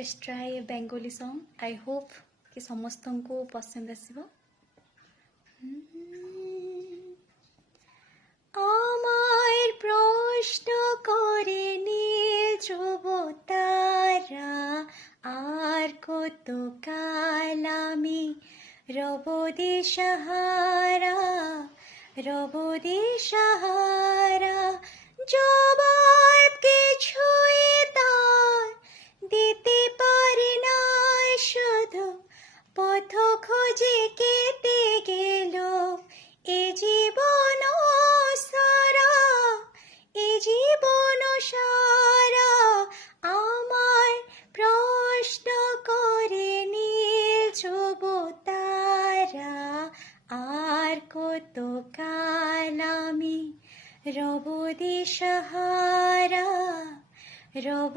just try a Bengali song. I hope कि समस्तंको पसंद आसिबो। আমার প্রশ্ন করে নীল ধ্রুব তারা, আর কত কাল আমি রব দিশাহারা, রব দিশাহারা। জবাব কিছুই তার দিতে পারি না, শুধু পথ খুঁজে কেটে গেল এ জীবন সারা, এ জীবন সারা। আমার প্রশ্ন করে নীল ধ্রুব তারা, আর কত কাল আমি রব দিশাহারা, রব